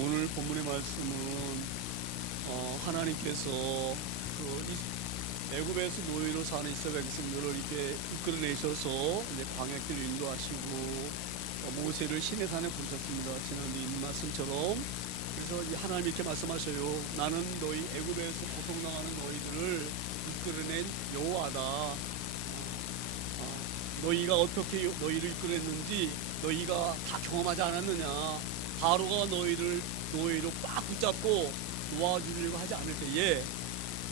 오늘 본문의 말씀은 하나님께서 애굽에서 노예로 사는 이스라엘 백성들을 이렇게 이끌어내셔서 이제 광야길을 인도하시고 모세를 시내 산에 부르셨습니다. 지난주 이 말씀처럼. 그래서 하나님이 이렇게 말씀하셔요. 나는 너희 애굽에서 고통당하는 너희들을 이끌어낸 여호와다. 너희가 어떻게 너희를 이끌었는지 너희가 다 경험하지 않았느냐. 바로가 너희를 노예로 꽉 붙잡고 놓아주려고 하지 않을 때에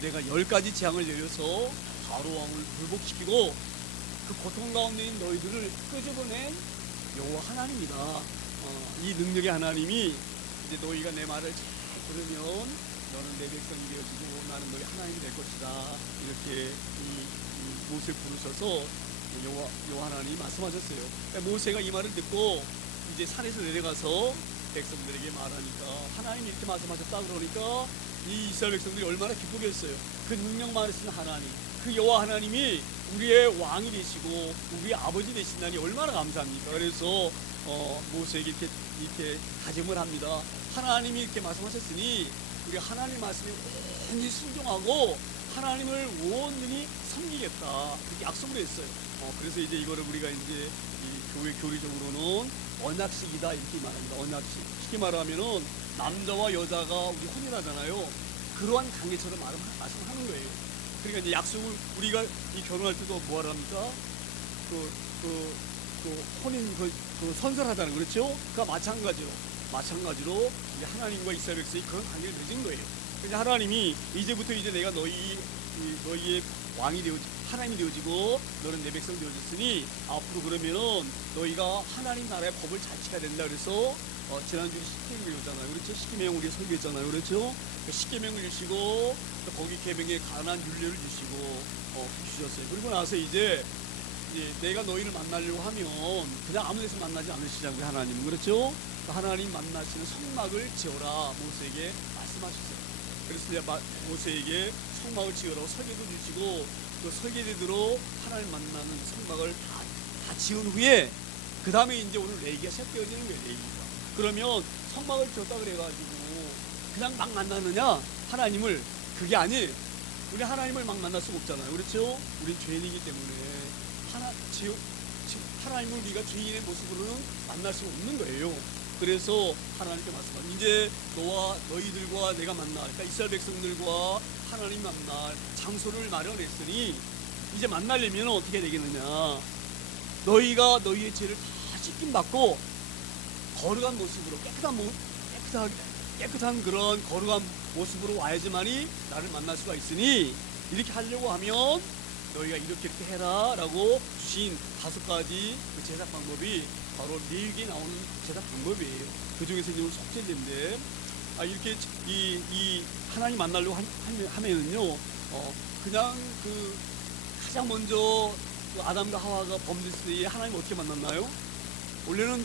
내가 10가지 재앙을 내려서 바로 왕을 굴복시키고 그 고통 가운데 있는 너희들을 끄집어낸 여호와 하나님이다. 이 능력의 하나님이 이제 너희가 내 말을 잘 들으면 너는 내 백성이 되어지고 나는 너희 하나님이 될 것이다. 이렇게 이 모세를 부르셔서 여호와 하나님이 말씀하셨어요. 그러니까 모세가 이 말을 듣고 이제 산에서 내려가서 백성들에게 말하니까 하나님이 이렇게 말씀하셨다 그러니까 이 이스라엘 백성들이 얼마나 기쁘겠어요. 그 능력 많으신 하나님, 그 여호와 하나님이 우리의 왕이 되시고 우리의 아버지 되신다니 얼마나 감사합니까. 그래서 모세에게 이렇게 다짐을 합니다. 하나님이 이렇게 말씀하셨으니 우리 하나님 말씀에 온전히 순종하고 하나님을 온전히 섬기겠다 이렇게 약속을 했어요. 그래서 이제 이거를 우리가 이제 이 교회 교리적으로는 언약식이다 이렇게 말합니다. 언약식. 쉽게 말하면은 남자와 여자가 우리 혼인하잖아요. 그러한 관계처럼 말씀하는 거예요. 그러니까 이제 약속을 우리가 이 결혼할 때도 뭐하라 합니까? 혼인 선설하잖아요. 그렇죠? 그가 마찬가지로 이제 하나님과 이스라엘 백성이 그런 관계를 맺은 거예요. 그러니까 하나님이 이제부터 이제 내가 너희의 왕이 하나님이 되어지고 너는 내 백성 되어졌으니 앞으로 그러면은 너희가 하나님 나라의 법을 잘 지켜야 된다. 그래서 지난주에 십계명을 읽었잖아요. 그렇죠? 십계명 우리 설교했잖아요. 그렇죠? 십계명을 주시고 거기 계명에 관한 윤례를 주셨어요. 그리고 나서 이제 내가 너희를 만나려고 하면 그냥 아무 데서 만나지 않으시자고요. 하나님은. 그렇죠? 하나님 만나시는 성막을 지어라 모세에게 말씀하셨어요. 그래서 모세에게 성막을 지으라고 설계도 주시고 그 설계대로 하나님 만나는 성막을 다 지은 후에 그 다음에 이제 오늘 레위기가 시작되어지는 거예요. 레위기가. 그러면 성막을 지었다 그래가지고 그냥 막 만나느냐 하나님을. 그게 아니. 우리 하나님을 막 만날 수가 없잖아요. 그렇죠? 우린 죄인이기 때문에 하나님을 우리가 죄인의 모습으로는 만날 수가 없는 거예요. 그래서 하나님께 말씀합니다. 이제 너희들과 내가 만날, 그러니까 이스라엘 백성들과 하나님 만날 장소를 마련했으니 이제 만나려면 어떻게 되겠느냐. 너희가 너희의 죄를 다 씻김 받고 거룩한 모습으로 깨끗한 그런 거룩한 모습으로 와야지만이 나를 만날 수가 있으니 이렇게 하려고 하면 너희가 이렇게 해라 라고 주신 5가지 그 제사 방법이 바로 레위기에 나오는 제사 방법이에요. 그 중에서 이제 속죄제인데 이렇게 이 하나님 만나려고 하면은요 그냥 가장 먼저 아담과 하와가 범죄했을 때 하나님 어떻게 만났나요? 원래는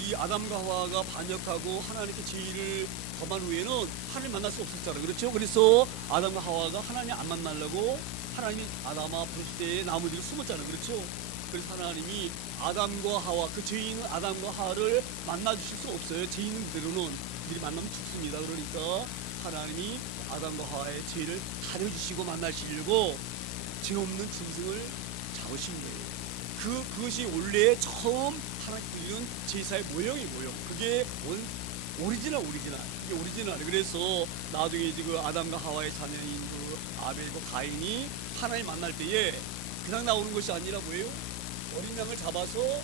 이 아담과 하와가 반역하고 하나님께 죄를 범한 후에는 하나님 만날 수 없었잖아요. 그렇죠? 그래서 아담과 하와가 하나님 안 만나려고 하나님이 아담아 부르실 때에 나무들이 숨었잖아요. 그렇죠? 그래서 하나님이 아담과 하와, 그 죄 있는 아담과 하와를 만나 주실 수 없어요. 죄 있는 그대로는 그들이 만나면 죽습니다. 그러니까 하나님이 아담과 하와의 죄를 가려주시고 만나시려고 죄 없는 짐승을 잡으신 거예요. 그것이 원래 처음 하나님 드리는 제사의 모형. 그게 오리지널. 이게 오리지널. 그래서 나중에 이제 그 아담과 하와의 자녀인 그 아벨과 가인이 하나님 만날 때에 그냥 나오는 것이 아니라 뭐예요? 어린 양을 잡아서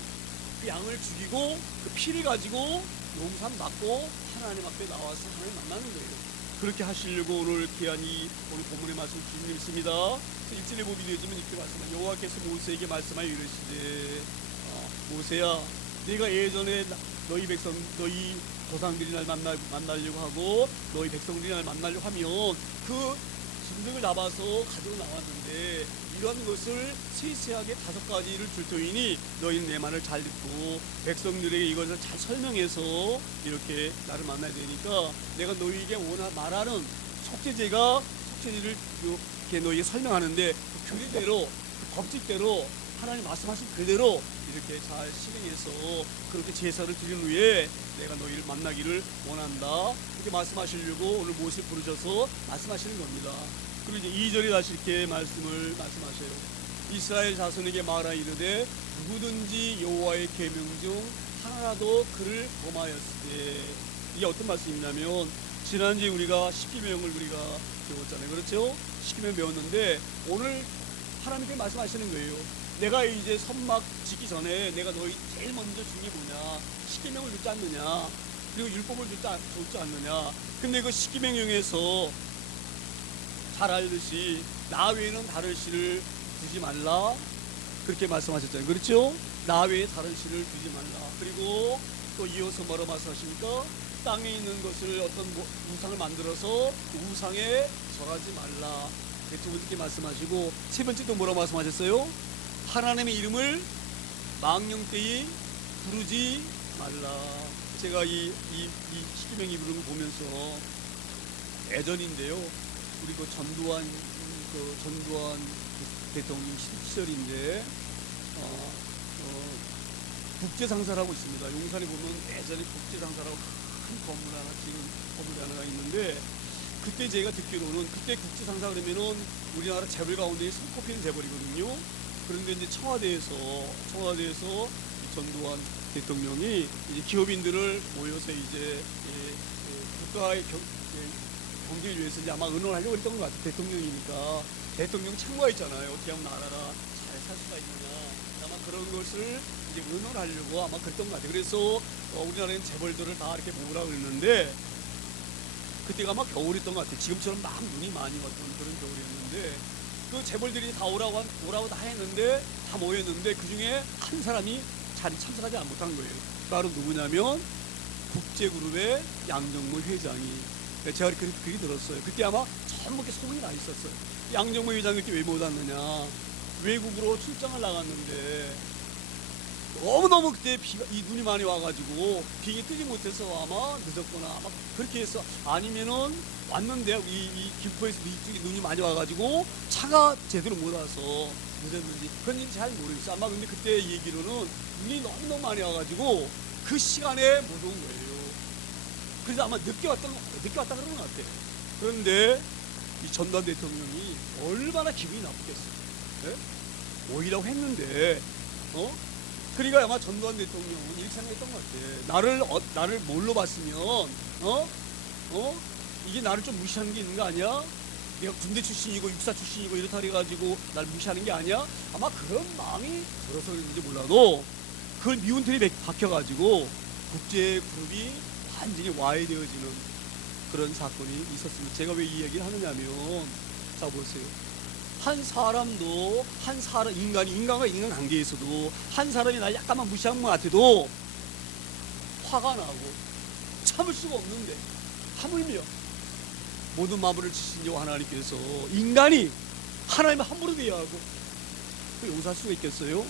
그 양을 죽이고 그 피를 가지고 용산 맞고 하나님 앞에 나와서 하나님 만나는 거예요. 그렇게 하시려고 오늘 귀한 오늘 본문의 말씀 주님 있습니다. 1절에 보게 되어지면 이렇게 말씀합니다. 여호와께서 모세에게 말씀하여 이르시되 모세야 네가 예전에 너희 조상들이 날 만나려고 하고 너희 백성들이 날 만나려고 하면 그 짐승을 잡아서 가지고 나왔는데 이런 것을 세세하게 5가지를 줄 터이니 너희는 내 말을 잘 듣고 백성들에게 이것을 잘 설명해서 이렇게 나를 만나야 되니까 내가 너희에게 말하는 속죄제를 이렇게 너희에게 설명하는데 그 규례대로 그 법칙대로 하나님 말씀하신 그대로 이렇게 잘 실행해서 그렇게 제사를 드린 후에 내가 너희를 만나기를 원한다. 이렇게 말씀하시려고 오늘 모세 부르셔서 말씀하시는 겁니다. 그리고 이제 2절에 다시 이렇게 말씀하셔요. 이스라엘 자손에게 말하 이르되 누구든지 여호와의 계명 중 하나라도 그를 범하였으되, 이게 어떤 말씀이냐면 지난주에 우리가 십계명을 우리가 배웠잖아요. 그렇죠? 십계명 배웠는데 오늘 하나님께 말씀하시는 거예요. 내가 이제 선막 짓기 전에 내가 너희 제일 먼저 준 게 뭐냐? 십계명을 줬지 않느냐? 그리고 율법을 줬지 않느냐? 근데 그 십계명 중에서 잘 알듯이 나 외에는 다른 신을 두지 말라, 그렇게 말씀하셨잖아요. 그렇죠? 나 외에 다른 신을 두지 말라. 그리고 또 이어서 뭐라 말씀하십니까? 땅에 있는 것을 어떤 우상을 만들어서 그 우상에 절하지 말라. 두 번째 말씀하시고, 세 번째 또 뭐라 말씀하셨어요? 하나님의 이름을 망령되이 부르지 말라. 제가 이 십계명 이름을 보면서 예전인데요, 우리 그 전두환 대통령 시절인데 국제상사라고 있습니다. 용산에 보면 예전에 국제상사라고 큰 건물 하나, 지금 건물 하나가 있는데, 그때 제가 듣기로는 그때 국제상사 그러면은 우리나라 재벌 가운데 손꼽히는 재벌이거든요. 그런데 이제 청와대에서 이 전두환 대통령이 이제 기업인들을 모여서 이제 국가의 경제를 위해서 이제 아마 의논을 하려고 했던 것 같아요. 대통령이니까. 대통령 참가 있잖아요. 어떻게 하면 나라가 잘 살 수가 있느냐. 아마 그런 것을 이제 의논을 하려고 아마 그랬던 것 같아요. 그래서 우리나라에는 재벌들을 다 이렇게 모으라고 그랬는데, 그때가 아마 겨울이었던 것 같아요. 지금처럼 막 눈이 많이 왔던 그런 겨울이었는데, 그 재벌들이 다 오라고 다 했는데, 다 모였는데, 그 중에 한 사람이 자리 참석하지 못한 거예요. 바로 누구냐면 국제그룹의 양정모 회장이. 제가 그렇게 들었어요. 그때 아마 전부 이렇게 소문이 나 있었어요. 양정모 회장이 그때 왜 못 왔느냐? 외국으로 출장을 나갔는데 너무너무 그때 이 눈이 많이 와가지고 비행기 뜨지 못해서 아마 늦었거나 아마 그렇게 해서, 아니면은 왔는데 이 김포에서 이쪽에 눈이 많이 와가지고 차가 제대로 못 와서 늦었는지 그건 잘 모르겠어요. 아마 근데 그때 얘기로는 눈이 너무너무 많이 와가지고 그 시간에 못 온 거예요. 그래서 아마 늦게 왔다 그러는 것 같아요. 그런데 이 전두환 대통령이 얼마나 기분이 나쁘겠어요. 네? 오이라고 했는데, 그러니까 아마 전두환 대통령은 이렇게 생각했던 것 같아. 나를 뭘로 봤으면, 이게 나를 좀 무시하는 게 있는 거 아니야? 내가 군대 출신이고 육사 출신이고 이렇다 그래가지고 날 무시하는 게 아니야? 아마 그런 마음이 들어서 그런지 몰라도 그걸 미운 틀이 박혀가지고 국제그룹이 완전히 와해되어지는 그런 사건이 있었습니다. 제가 왜 이 얘기를 하느냐면, 자 보세요. 인간과 인간 관계에서도 한 사람이 날 약간만 무시한 것 같아도 화가 나고 참을 수가 없는데, 하물며 모든 마음을 지신 여호와 하나님께서 인간이 하나님을 함부로 대하고 그걸 용서할 수가 있겠어요?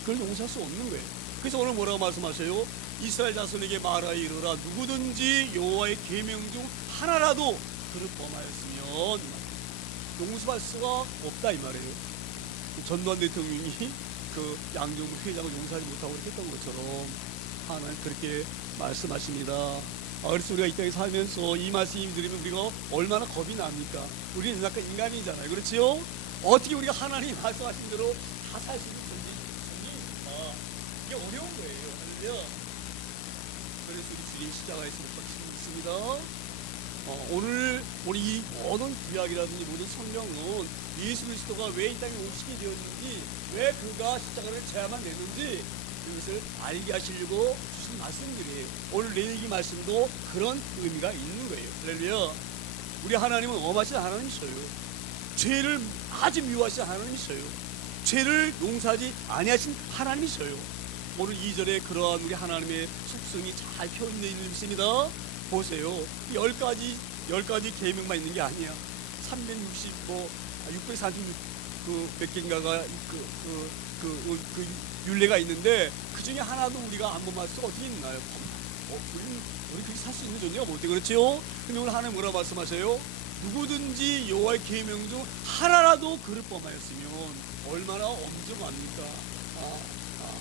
그걸 용서할 수 없는 거예요. 그래서 오늘 뭐라고 말씀하셔요? 이스라엘 자손에게 말하여 이르라 누구든지 여호와의 계명 중 하나라도 그를 범하였으면 용서할 수가 없다 이 말이에요. 전두환 대통령이 그 양정모 회장을 용서하지 못하고 했던 것처럼 하나님 그렇게 말씀하십니다. 그래서 우리가 이 땅에 살면서 이 말씀 들으면 우리가 얼마나 겁이 납니까? 우리는 약간 인간이잖아요. 그렇지요? 어떻게 우리가 하나님 말씀하신 대로 다 살 수 있는지 이게 어려운 거예요. 그래서 우리 주님 십자가에서 못 박히고 있습니다. 오늘 우리 이 모든 구약이라든지 모든 성경은 예수 그리스도가 왜 이 땅에 오시게 되었는지, 왜 그가 십자가를 져야만 됐는지 그것을 알게 하시려고 주신 말씀들이에요. 오늘 내 얘기 말씀도 그런 의미가 있는 거예요. 할렐루야. 우리 하나님은 엄하신 하나님이셔요. 죄를 아주 미워하신 하나님이셔요. 죄를 용서하지 아니하신 하나님이셔요. 오늘 2절에 그러한 우리 하나님의 속성이 잘 표현되어 있는 것입니다. 보세요. 10가지 계명만 있는 게 아니야. 636 몇 개인가가 그 율례가 있는데 그 중에 하나도 우리가 안 범할 수 어떻게 있나요? 우리 그렇게 살 수 있는 존재가 못돼. 그렇죠? 근데 오늘 하나님 뭐라고 말씀하세요? 누구든지 여호와의 계명 중 하나라도 그를 범하였으면 얼마나 엄정합니까? 아, 아, 아.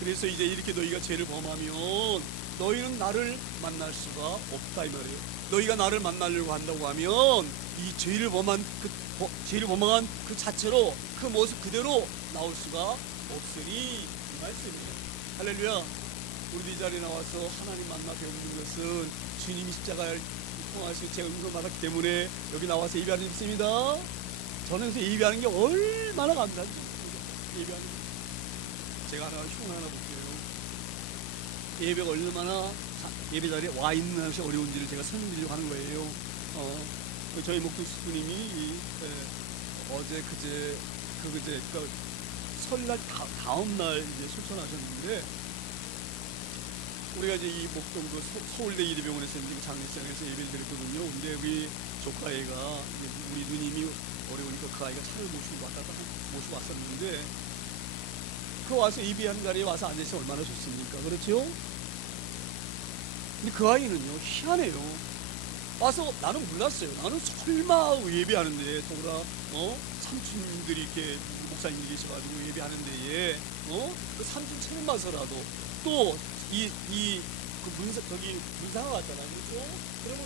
그래서 이제 이렇게 너희가 죄를 범하면 너희는 나를 만날 수가 없다 이 말이에요. 너희가 나를 만나려고 한다고 하면 이 죄를 범한 죄를 범한 그 자체로 그 모습 그대로 나올 수가 없으니 이 말씀이에요. 할렐루야. 우리도 이 자리에 나와서 하나님 만나 배우는 것은 주님이 십자가를 통하시고 제가 은혜 받았기 때문에 여기 나와서 예배하는 일 있습니다. 저는 그래서 예배하는 게 얼마나 감사한지 예배하는 게. 제가 하나 흉 하나 볼게요. 예배가 얼마나 예배 자리에 와 있는 것이 어려운지를 제가 설명드리려고 하는 거예요. 저희 목독수님이 어제 그제 그러니까 설날 다음 날 이제 소천하셨는데 우리가 이제 이 목동 그 서울대 이대병원에서 이제 장례식장에서 예배를 드렸거든요. 근데 우리 조카애가 우리 누님이 어려우니까 그 아이가 차를 모시고 왔었는데 그 와서 예배하는 자리에 와서 앉아있으면 얼마나 좋습니까? 그렇죠? 근데 그 아이는요 희한해요. 와서 나는 몰랐어요. 나는 설마 예배하는데 더구나 삼촌들이 이렇게 목사님이 계셔가지고 예배하는 데에 그 삼촌 처음 봐서라도 또 그 문사가 왔잖아요. 그렇죠? 그러면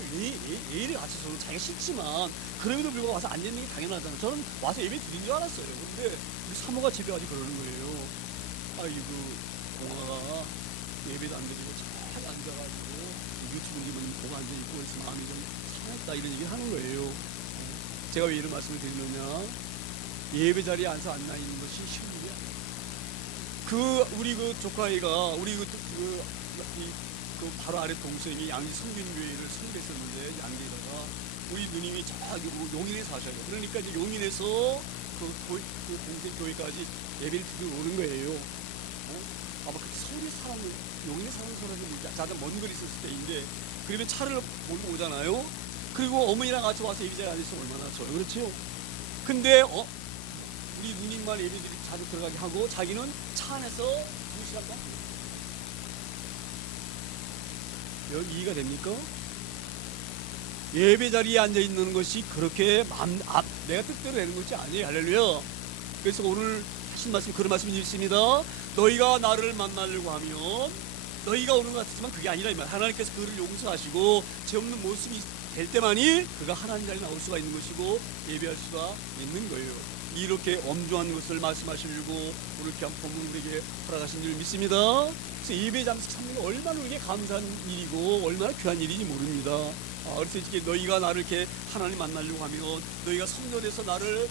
예의를 갖춰서 자기가 싫지만 그럼에도 불구하고 와서 앉아있는 게 당연하잖아요. 저는 와서 예배 드린 줄 알았어요. 근데 우리 사모가 집에 가지고 그러는 거예요. 아이고 공화가 예배도 안 드리고 잘 앉아가지고 유튜브 보면 보고 앉아있고 그래서 마음이 좀 상했다 이런 얘기를 하는 거예요. 제가 왜 이런 말씀을 드리느냐, 예배 자리에 앉아 있는 것이 쉬운 일이 아니에요. 우리 그 조카아이가 우리 그 바로 아래 동생이 양지 성균교회를 설계했었는데 양지에다가 우리 누님이 저기 용인에 사셔요. 그러니까 이제 용인에서 그 동생 교회까지 예배를 드리러 오는 거예요. 아마 그 서울에 용인에 사는 사람이 자주 먼 거리 있었을 때인데 그러면 차를 몰고 오잖아요. 그리고 어머니랑 같이 와서 예배자리에 앉아있으면 얼마나 좋아요. 그렇지요? 근데 우리 누님만 예배들이 자주 들어가게 하고 자기는 차 안에서 2시간 동안 여기 이해가 됩니까? 예배 자리에 앉아 있는 것이 그렇게 내가 뜻대로 되는 것이 아니에요. 할렐루야. 그래서 오늘 하신 말씀 그런 말씀이 있습니다. 너희가 나를 만나려고 하면 너희가 오는 것 같지만 그게 아니라 이 말. 하나님께서 그를 용서하시고 죄 없는 모습이 될 때만이 그가 하나님 자리에 나올 수가 있는 것이고 예배할 수가 있는 거예요. 이렇게 엄중한 것을 말씀하시려고 오늘 귀한 본문 우리에게 허락하신 줄 믿습니다. 그래서 예배 장식 참는 얼마나 우리에게 감사한 일이고 얼마나 귀한 일인지 모릅니다. 그래서 이렇게 너희가 나를 이렇게 하나님 만나려고 하면 너희가 성전에서 나를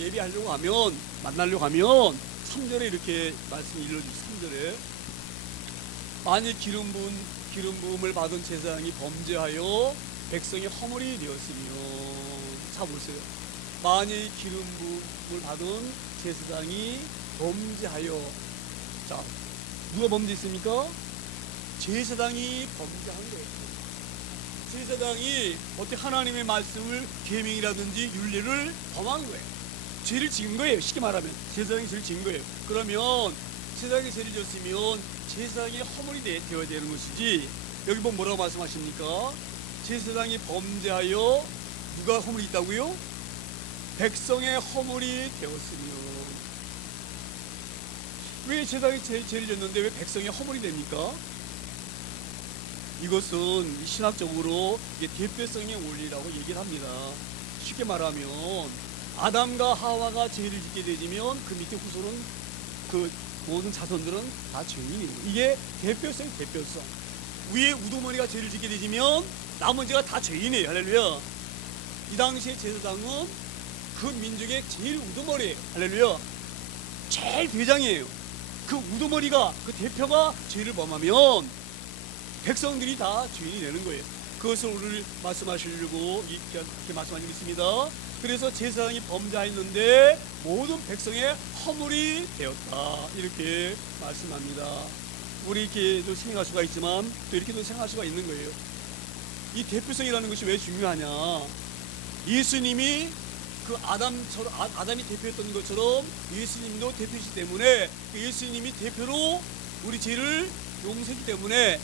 예배하려고 하면 만나려고 하면 3절에 이렇게 말씀이 일러주시죠. 3절에 만일 기름 부음을 받은 제사장이 범죄하여 백성의 허물이 되었으면 자 보세요. 만일 기름 부음을 받은 제사장이 범죄하여 자 누가 범죄했습니까? 제사장이 범죄한 거예요. 제사장이 어떻게 하나님의 말씀을 계명이라든지 율례를 범한 거예요. 죄를 지은 거예요. 쉽게 말하면 제사장이 죄를 지은 거예요. 그러면 제사장이 죄를 지었으면 제사장의 허물이 되어야 되는 것이지 여기 보면 뭐라고 말씀하십니까? 제사장이 범죄하여 누가 허물이 있다고요? 백성의 허물이 되었으며 왜 제사장이 죄를 졌는데 왜 백성의 허물이 됩니까? 이것은 신학적으로 이게 대표성의 원리라고 얘기를 합니다. 쉽게 말하면 아담과 하와가 죄를 짓게 되면 그 밑에 후손은 그 모든 자손들은 다 죄인이에요. 이게 대표성. 위에 우두머리가 죄를 짓게 되면 나머지가 다 죄인이에요. 할렐루야. 이 당시에 제사장은 그 민족의 제일 우두머리예요. 할렐루야. 제일 대장이에요. 그 우두머리가 그 대표가 죄를 범하면 백성들이 다 죄인이 되는 거예요. 그것을 오늘 말씀하시려고 이렇게 말씀하시고 있습니다. 그래서 제사장이 범죄하였는데 모든 백성의 허물이 되었다 이렇게 말씀합니다. 우리 이렇게도 생각할 수가 있지만 또 이렇게도 생각할 수가 있는 거예요. 이 대표성이라는 것이 왜 중요하냐? 예수님이 그 아담이 대표했던 것처럼 예수님도 대표이시기 때문에 예수님이 대표로 우리 죄를 용서했기 때문에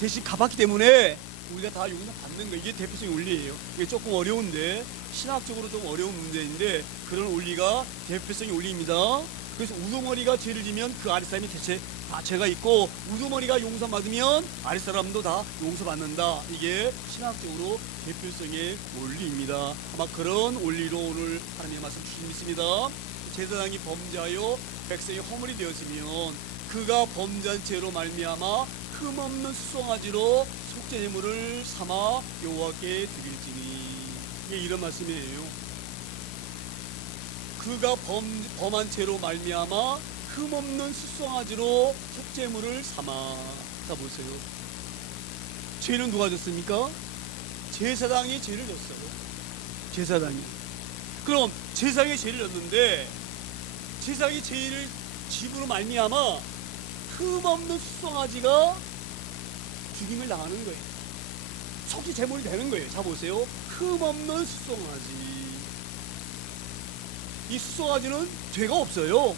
대신 갚았기 때문에 우리가 다 용서 받는 거, 이게 대표적인 원리예요. 이게 조금 어려운데, 신학적으로 좀 어려운 문제인데 그런 원리가 대표적인 원리입니다. 그래서 우두머리가 죄를 지면 그 아랫사람이 대체 다 죄가 있고, 우두머리가 용서받으면 아랫사람도 다 용서받는다. 이게 신학적으로 대표성의 원리입니다. 아마 그런 원리로 오늘 하나님의 말씀 주신 믿습니다. 제사장이 범죄하여 백성이 허물이 되었으면 그가 범죄한 죄로 말미암아 흠없는 수송아지로 속죄제물을 삼아 여호와께 드릴지니. 이게 이런 말씀이에요. 그가 범한 죄로 말미암아 흠없는 수송아지로 속죄물을 삼아. 자 보세요. 죄는 누가 졌습니까? 제사장이 죄를 졌어요. 제사장이. 그럼 제사장이 죄를 졌는데 제사장이 죄를 집으로 말미암아 흠없는 수송아지가 죽임을 당하는 거예요. 속죄 제물이 되는 거예요. 자 보세요. 흠없는 수송아지. 이 수송아지는 죄가 없어요.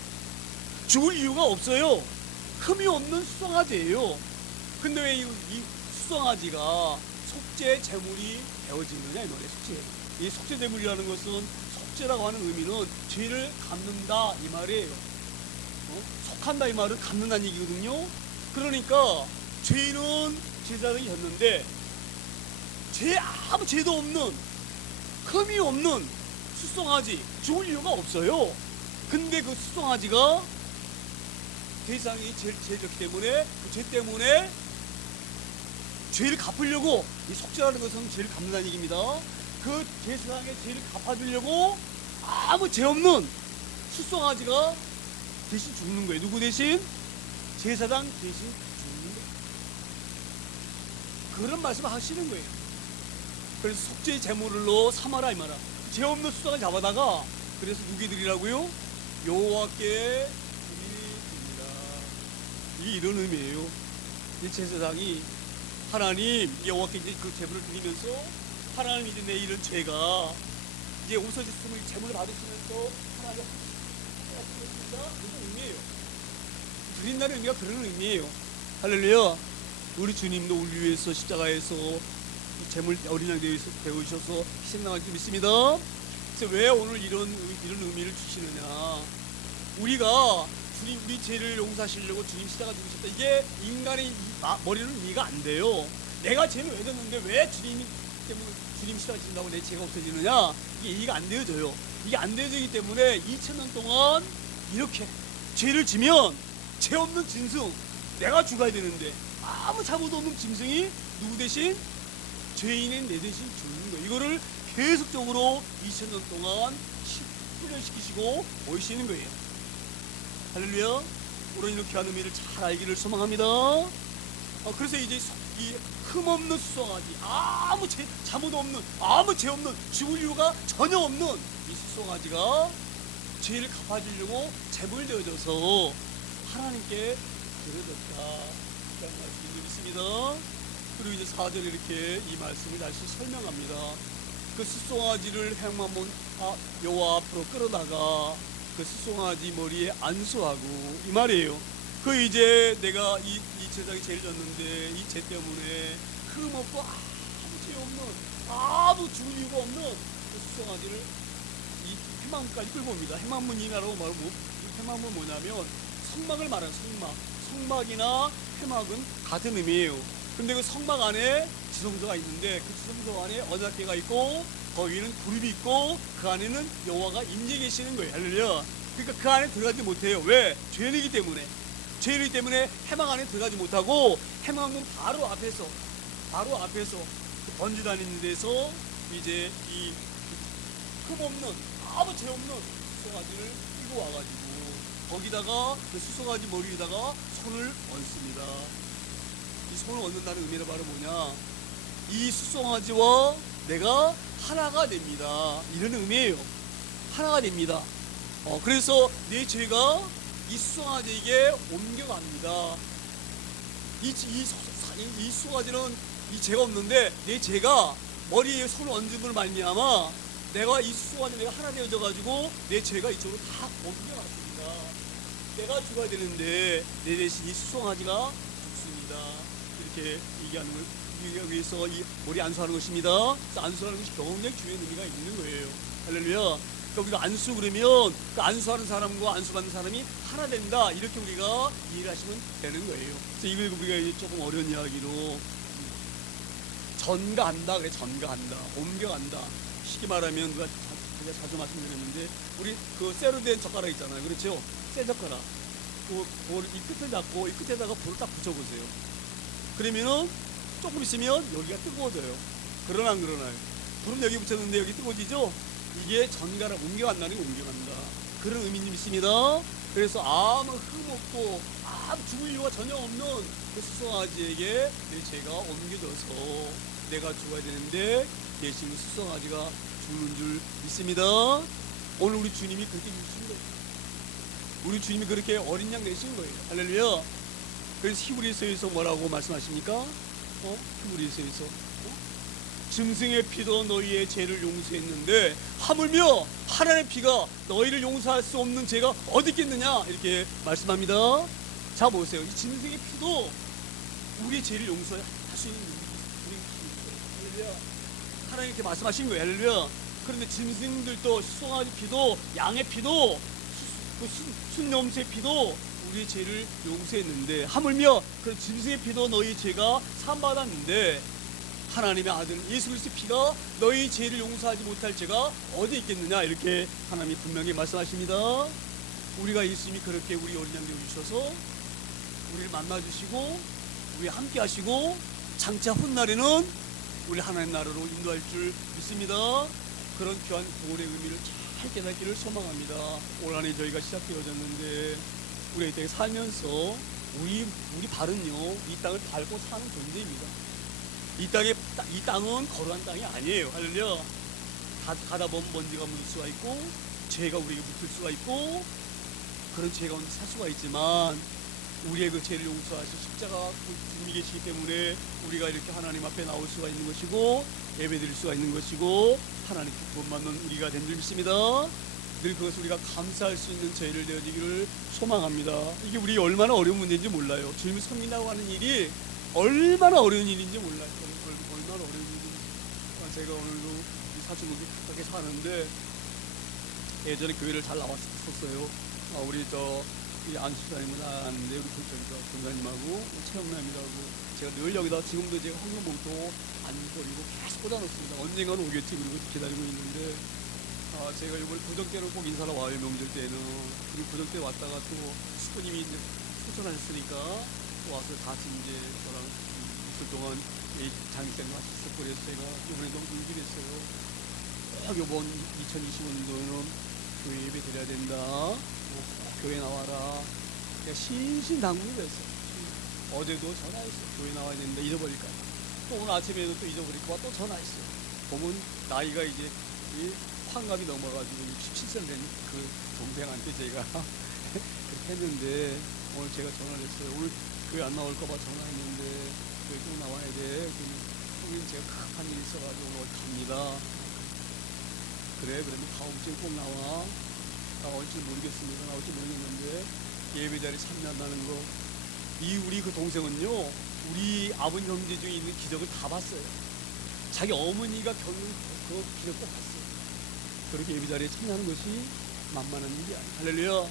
죽을 이유가 없어요. 흠이 없는 수송아지예요. 근데 왜 이 수송아지가 속죄 제물이 되어지느냐 이 말이에요. 속죄. 이 속죄 제물이라는 것은, 속죄라고 하는 의미는 죄를 갚는다 이 말이에요. 속한다 이 말은 갚는다는 얘기거든요. 그러니까 죄는 제사장이 졌는데 아무 죄도 없는, 흠이 없는 수송아지, 죽을 이유가 없어요. 근데 그 수송아지가 제사장이 죄졌기 때문에 그 죄 때문에 죄를 갚으려고, 이 속죄라는 것은 죄를 갚는다는 얘기입니다. 그 제사장의 죄를 갚아주려고 아무 죄 없는 수송아지가 대신 죽는 거예요. 누구 대신? 제사장 대신 죽는 거예요. 그런 말씀을 하시는 거예요. 그래서 속죄 제물로 삼아라 이 말아. 죄 없는 수송아지 잡아다가, 그래서 누구 드리라고요? 여호와께 드립니다. 이게 이런 의미예요. 이 제사장이 하나님 여호와께 이제 그 제물을 드리면서, 하나님 이제 내 이런 죄가 이제 옷어졌음을 제물을 받으시면서 하나님 드립니다. 이런 의미예요. 드린다는 의미가 그런 의미예요. 할렐루야. 우리 주님도 우리 위해서 십자가에서 이 제물 어린 양 되어주셔서 희생당하기 믿습니다. 그래서 왜 오늘 이런 의미를 주시느냐? 우리가 주님 우리 죄를 용서하시려고 주님 십자가 죽으셨다. 이게 인간의 머리는 이해가 안 돼요. 내가 죄를 왜 졌는데 왜 주님 때문에 주님 십자가 지신다고 내 죄가 없어지느냐? 이게 이해가 안 되어져요. 이게 안 되어지기 때문에 2000년 동안 이렇게 죄를 지면 죄 없는 짐승, 내가 죽어야 되는데 아무 잘못 없는 짐승이 누구 대신? 죄인인 내 대신 죽는 거예요. 이거를 계속적으로 2000년 동안 훈련시키시고 오시는 거예요. 할렐루야. 우리 이렇게 하는 의미를 잘 알기를 소망합니다. 그래서 이제 이 흠없는 수송아지, 아무 잘못 없는, 아무 죄 없는, 죽을 이유가 전혀 없는 이 수송아지가 죄를 갚아주려고 제물되어져서 하나님께 드려졌다. 이런 말씀을 믿습니다. 그리고 이제 4절에 이렇게 이 말씀을 다시 설명합니다. 그 수송아지를 행만문 여호와 앞으로 끌어다가 그 수송아지 머리에 안수하고, 이 말이에요. 그 이제 내가 이 제사장이 죄를 졌는데 이 죄 때문에 흠없고 아무 죄 없는, 아무 죽을 이유가 없는 그 수송아지를 이 해망문까지 끌고 옵니다. 해망문이라고 말하면 해망문 뭐냐면 성막을 말하는 성막. 성막이나 해막은 같은 의미예요. 근데 그 성막 안에 지성소가 있는데 그 지성소 안에 언약궤가 있고 거기는 그룹이 있고 그 안에는 여호와가 임재 계시는 거예요. 할렐루야. 그러니까 그 안에 들어가지 못해요. 왜? 죄인이기 때문에. 죄인이기 때문에 해막 안에 들어가지 못하고, 해막문 바로 앞에서 번지 다니는 데서 이제 이 흠없는, 아무 죄 없는 수송아지를 끌고 와가지고 거기다가 그 수송아지 머리에다가 손을 얹습니다. 이 손을 얹는다는 의미는 바로 뭐냐? 이 수송아지와 내가 하나가 됩니다. 이런 의미예요. 하나가 됩니다. 그래서 내 죄가 이 수송아지에게 옮겨갑니다. 이 수송아지는 이 죄가 없는데 내 죄가 머리에 손을 얹음을 말미암아 내가 이 수송아지 내가 하나 되어져 가지고 내 죄가 이쪽으로 다 옮겨갔습니다. 내가 죽어야 되는데 내 대신 이 수송아지가 죽습니다. 이렇게 얘기하는 걸 위해서 이 머리 안수하는 것입니다. 그래서 안수하는 것이 굉장히 중요한 의미가 있는 거예요. 할렐루야. 그러니까 우리가 안수 그러면 그 안수하는 사람과 안수받는 사람이 하나 된다, 이렇게 우리가 이해를 하시면 되는 거예요. 그래서 이걸 우리가 이제 조금 어려운 이야기로 전가한다 그래. 전가한다, 옮겨간다. 쉽게 말하면 우리가 자주 말씀드렸는데, 우리 그 쇠로 된 젓가락 있잖아요. 그렇죠? 쇠 젓가락. 이 끝을 잡고 이 끝에다가 불을 딱 붙여보세요. 그러면은 조금 있으면 여기가 뜨거워져요. 그러나 안 그러나요? 불은 여기 붙였는데 여기 뜨거워지죠? 이게 전가를 옮겨간다는 게 옮겨간다, 그런 의미는 있습니다. 그래서 아무 흠없고 아무 죽을 이유가 전혀 없는 그 수송아지에게 내 죄가 옮겨져서 내가 죽어야 되는데 대신 수송아지가 죽는 줄 믿습니다. 오늘 우리 주님이 그렇게 주신 거예요. 우리 주님이 그렇게 어린 양 되신 거예요. 할렐루야. 그래서 히브리서에서 뭐라고 말씀하십니까? 히브리서에서 짐승의 피도 너희의 죄를 용서했는데 하물며 하나님의 피가 너희를 용서할 수 없는 죄가 어디 있겠느냐, 이렇게 말씀합니다. 자 보세요. 이 짐승의 피도 우리의 죄를 용서할 수 있는 우리 피예요. 할렐루야. 하나님 이렇게 말씀하신 거예요. 할렐루야. 그런데 짐승들도 수송아지 피도 양의 피도 순염소의 피도 우리의 죄를 용서했는데 하물며 그 짐승의 피도 너희 죄가 사함받았는데 하나님의 아들 예수 그리스도의 피가 너희 죄를 용서하지 못할 죄가 어디 있겠느냐, 이렇게 하나님이 분명히 말씀하십니다. 우리가 예수님이 그렇게 우리 어린 양 되어주셔서 우리를 만나주시고 우리 함께 하시고 장차 훗날에는 우리 하나님 나라로 인도할 줄 믿습니다. 그런 귀한 구원의 의미를 잘 깨닫기를 소망합니다. 올 한해 저희가 시작되어졌는데 우리 이 땅에 살면서 우리 발은요, 이 땅을 밟고 사는 존재입니다. 이 땅은 거룩한 땅이 아니에요. 할렐루야. 가다 보면 먼지가 묻을 수가 있고 죄가 우리에게 붙을 수가 있고 그런 죄 가운데 살 수가 있지만 우리의 그 죄를 용서하신 십자가 주님이 계시기 때문에 우리가 이렇게 하나님 앞에 나올 수가 있는 것이고 예배드릴 수가 있는 것이고 하나님께 구원받는 우리가 된 줄 믿습니다. 늘 그것을 우리가 감사할 수 있는 저희를 되어지기를 소망합니다. 이게 우리 얼마나 어려운 문제인지 몰라요. 주님을 섬긴다고 하는 일이 얼마나 어려운 일인지 몰라요. 얼마나 어려운 일인지. 제가 오늘도 사춘국이 가깝게 사는데 예전에 교회를 잘 나왔었어요. 우리 이 안수사님을 아는데 우리 교장님하고 최영남이라고 제가 늘 여기다 지금도 제가 황금봉도 안 버리고 계속 꽂아놓습니다. 언젠가는 오겠지 그리고 기다리고 있는데 제가 이번 고정 때는 꼭 인사로 와요. 명절 때는. 그리고 고정 때 왔다가 또 숙부님이 이제 초청하셨으니까 또 와서 같이 이제 저랑 이틀 동안 장기까지 왔었고 그래서 제가 이번에 너무 울긴 했어요. 꼭 이번 2025년도는 교회 예배 드려야 된다. 교회 나와라. 내가 신신당부를 했어요. 어제도 전화했어요. 교회 나와야 된다. 잊어버릴까. 또 오늘 아침에도 또 잊어버릴까 봐 또 전화했어요. 보면 나이가 이제 환갑이 넘어가지고 67세 된 그 동생한테 제가 그렇게 했는데 오늘 제가 전화를 했어요. 오늘 교회 안 나올까 봐 전화했는데 교회 꼭 나와야 돼. 그러면 제가 급한 일이 있어가지고 오늘 갑니다. 그래 그러면 다음 주에 꼭 나와. 나올지 모르겠습니다. 나올지 모르겠는데 예배 자리에 참여한다는 거. 우리 그 동생은요, 우리 아버님 형제 중에 있는 기적을 다 봤어요. 자기 어머니가 겪는 그 기적 꼭 봤어요. 그렇게 예배 자리에 참여하는 것이 만만한 일이 아니에요. 할렐루야.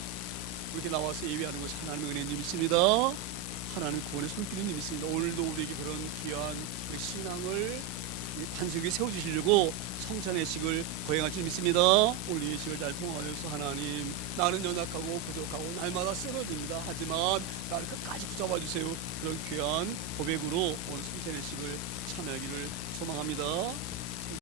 그렇게 나와서 예배하는 것이 하나님의 은혜인 믿습니다. 하나님 구원의 손길인 믿습니다. 오늘도 우리에게 그런 귀한 신앙을 반석 위에 세워주시려고 성찬의식을 거행할 줄 믿습니다. 오늘 이 예식을 잘 통하여서 하나님, 나는 연약하고 부족하고 날마다 쓰러집니다. 하지만 나를 끝까지 붙잡아 주세요. 그런 귀한 고백으로 오늘 성찬의식을 참여하기를 소망합니다.